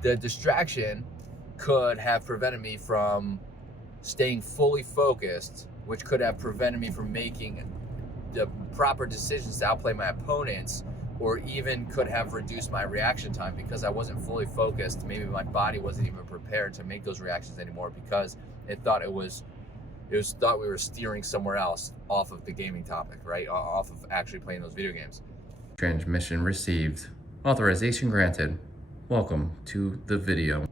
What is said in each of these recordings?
The distraction could have prevented me from staying fully focused, which could have prevented me from making the proper decisions to outplay my opponents, or even could have reduced my reaction time because I wasn't fully focused. Maybe my body wasn't even prepared to make those reactions anymore because it thought thought we were steering somewhere else off of the gaming topic, right? Off of actually playing those video games. Transmission received. Authorization granted. Welcome to the video.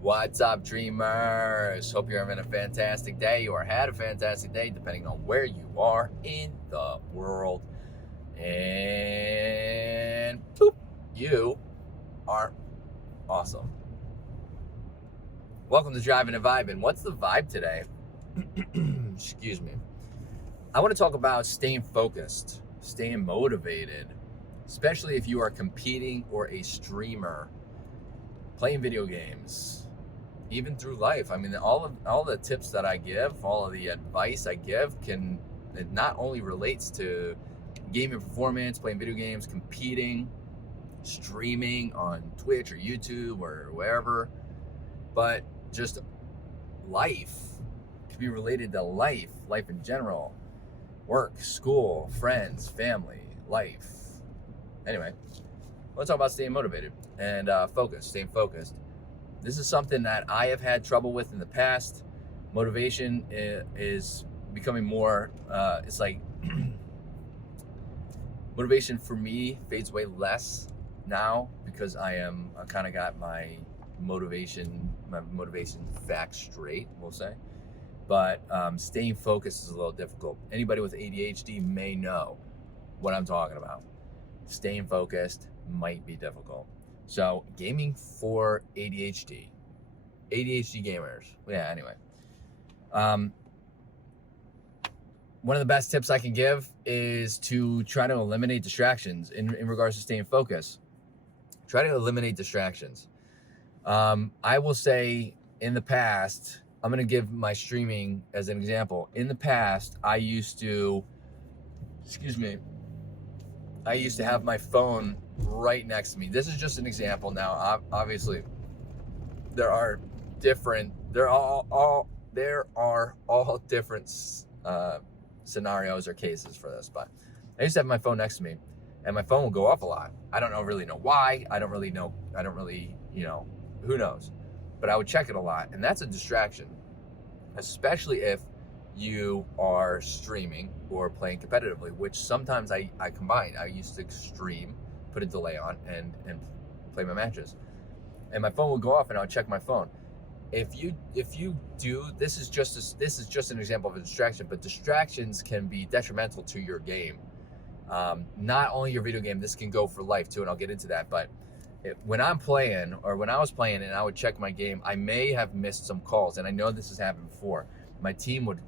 What's up, dreamers? Hope you're having a fantastic day or had a fantastic day, depending on where you are in the world. And boop, you are awesome. Welcome to Driving and Vibing. What's the vibe today? Excuse me. I want to talk about staying focused, staying motivated, especially if you are competing or a streamer, playing video games, even through life. I mean, all the tips that I give, all of the advice I give it not only relates to gaming performance, playing video games, competing, streaming on Twitch or YouTube or wherever, but just life. It can be related to life in general, work, school, friends, family, life. Anyway, let's talk about staying motivated and staying focused. This is something that I have had trouble with in the past. Motivation is becoming more, it's like motivation for me fades away less now because I kind of got my motivation facts straight, we'll say. But staying focused is a little difficult. Anybody with ADHD may know what I'm talking about. Staying focused might be difficult. So gaming for ADHD gamers. Yeah, anyway. One of the best tips I can give is to try to eliminate distractions in regards to staying focused. Try to eliminate distractions. I will say in the past, I'm going to give my streaming as an example. In the past, I used to have my phone right next to me. This is just an example now. Obviously, there are all different scenarios or cases for this, but I used to have my phone next to me, and my phone will go off a lot. I don't really know why. I don't really, who knows? But I would check it a lot, and that's a distraction, especially if you are streaming or playing competitively, which sometimes I combine. I used to stream, put a delay on, and play my matches, and my phone would go off, and I would check my phone. If you do, this is just an example of a distraction, but distractions can be detrimental to your game. Not only your video game, this can go for life too, and I'll get into that. But when I'm playing, or when I was playing and I would check my game, I may have missed some calls, and I know this has happened before. My team would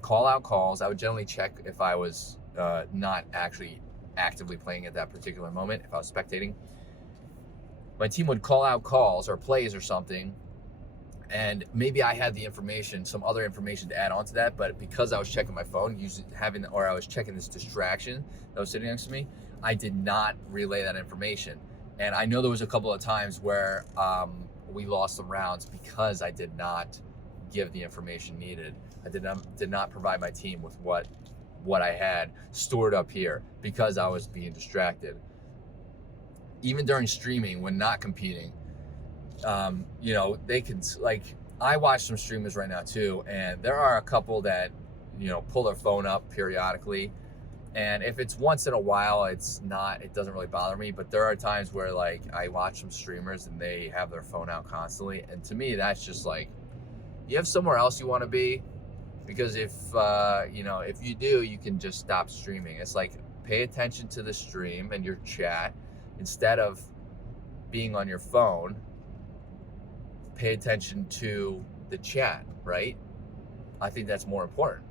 call out calls. I would generally check if I was not actually actively playing at that particular moment, if I was spectating. My team would call out calls or plays or something, and maybe I had the information, some other information to add on to that, but because I was checking my phone, I was checking this distraction that was sitting next to me, I did not relay that information. And I know there was a couple of times where we lost some rounds because I did not give the information needed. I did not provide my team with what I had stored up here because I was being distracted. Even during streaming, when not competing, they can, like, I watch some streamers right now too, and there are a couple that, pull their phone up periodically. And if it's once in a while, it doesn't really bother me. But there are times where, like, I watch some streamers and they have their phone out constantly. And to me, that's just like, you have somewhere else you want to be. Because if you do, you can just stop streaming. It's like, pay attention to the stream and your chat instead of being on your phone. Pay attention to the chat, right? I think that's more important.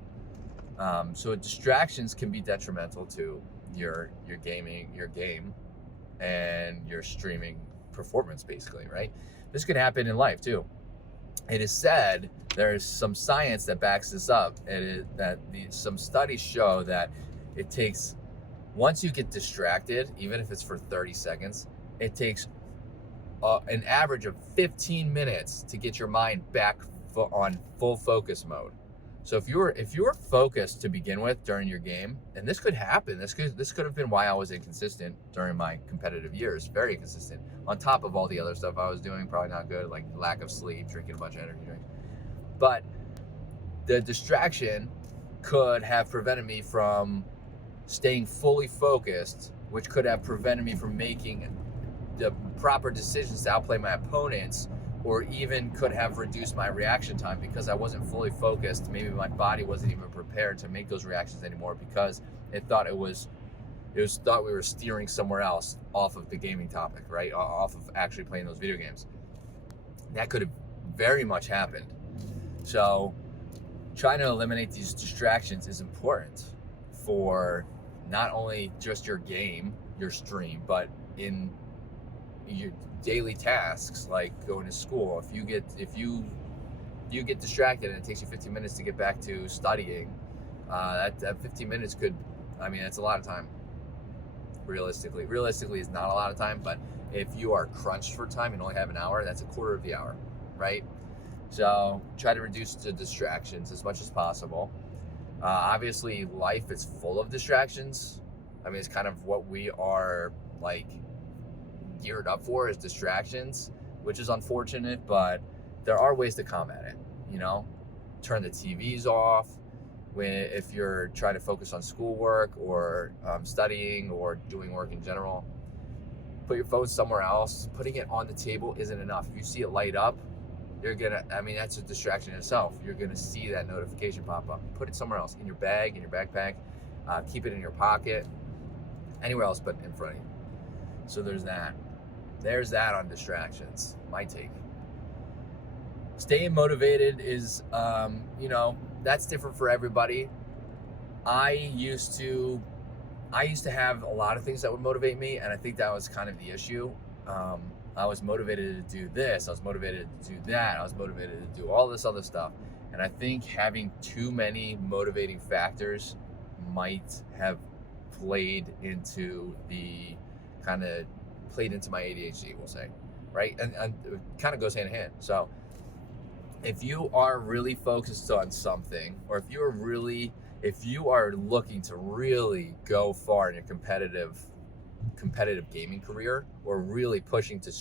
So distractions can be detrimental to your game, and your streaming performance, basically, right? This could happen in life too. It is said, there's some science that backs this up, some studies show that it takes, once you get distracted, even if it's for 30 seconds, it takes an average of 15 minutes to get your mind back on full focus mode. So if you were focused to begin with during your game, and this could happen, this could have been why I was inconsistent during my competitive years, very inconsistent. On top of all the other stuff I was doing, probably not good, like lack of sleep, drinking a bunch of energy drinks. But the distraction could have prevented me from staying fully focused, which could have prevented me from making the proper decisions to outplay my opponents, or even could have reduced my reaction time because I wasn't fully focused. Maybe my body wasn't even prepared to make those reactions anymore because it thought thought we were steering somewhere else off of the gaming topic, right? Off of actually playing those video games. That could have very much happened. So trying to eliminate these distractions is important for not only just your game, your stream, but in your daily tasks like going to school. If you get distracted and it takes you 15 minutes to get back to studying, that 15 minutes could, that's a lot of time. Realistically is not a lot of time, but if you are crunched for time and only have an hour, that's a quarter of the hour, right? So try to reduce the distractions as much as possible. Obviously, life is full of distractions. It's kind of what we are like geared up for, is distractions, which is unfortunate, but there are ways to combat it. Turn the TVs off if you're trying to focus on schoolwork or studying or doing work in general. Put your phone somewhere else. Putting it on the table isn't enough. If you see it light up, that's a distraction in itself. You're gonna see that notification pop up. Put it somewhere else, in your bag, in your backpack. Keep it in your pocket, anywhere else but in front of you. So there's that on distractions. My take. Staying motivated is, that's different for everybody. I used to have a lot of things that would motivate me, and I think that was kind of the issue. I was motivated to do this, I was motivated to do that, I was motivated to do all this other stuff. And I think having too many motivating factors might have played into my ADHD, we'll say, right? And it kind of goes hand in hand. So if you are really focused on something, or if you are looking to really go far in your competitive gaming career, or really pushing to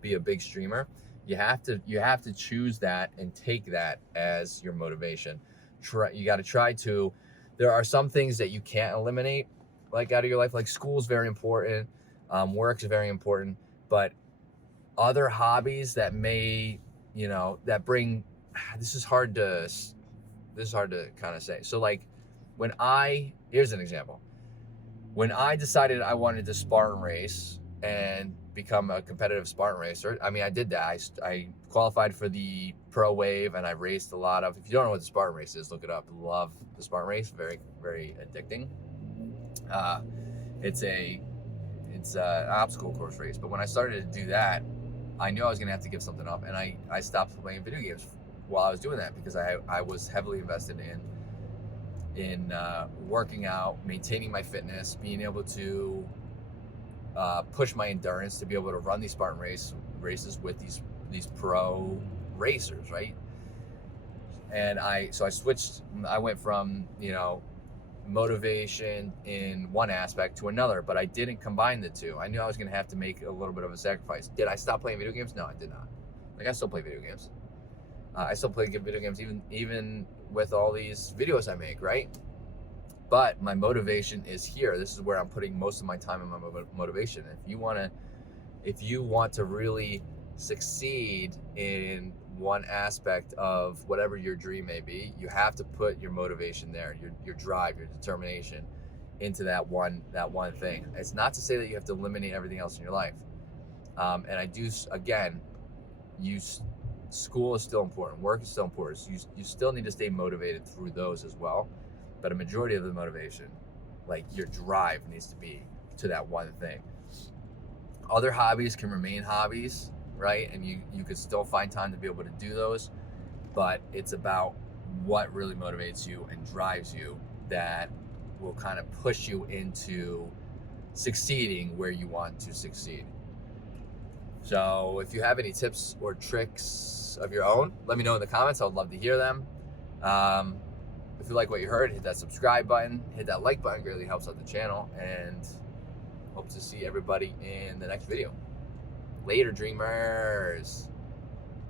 be a big streamer, you have to choose that and take that as your motivation. You got to try to. There are some things that you can't eliminate, like out of your life. Like school is very important, work is very important, but other hobbies that may, that bring. This is hard to kind of say. So like, here's an example. When I decided I wanted to Spartan race and become a competitive Spartan racer, I did that. I qualified for the Pro Wave, and I raced a lot of. If you don't know what the Spartan race is, look it up. Love the Spartan race. Very, very addicting. It's an obstacle course race. But when I started to do that, I knew I was going to have to give something up, and I stopped playing video games while I was doing that, because I was heavily invested in working out, maintaining my fitness, being able to push my endurance to be able to run these Spartan races with these pro racers, right? And I switched. I went from motivation in one aspect to another, but I didn't combine the two. I knew I was going to have to make a little bit of a sacrifice. Did I stop playing video games? No, I did not. Like, I still play video games. I still play video games even with all these videos I make, right? But my motivation is here. This is where I'm putting most of my time and my motivation. If you want to really succeed in one aspect of whatever your dream may be, you have to put your motivation there, your drive, your determination into that one thing. It's not to say that you have to eliminate everything else in your life. And I do, again, school is still important, work is still important. So you still need to stay motivated through those as well. But a majority of the motivation, like your drive, needs to be to that one thing. Other hobbies can remain hobbies, right? And you could still find time to be able to do those. But it's about what really motivates you and drives you that will kind of push you into succeeding where you want to succeed. So if you have any tips or tricks of your own, let me know in the comments. I would love to hear them. If you like what you heard, hit that subscribe button, hit that like button, greatly helps out the channel, and hope to see everybody in the next video. Later, dreamers.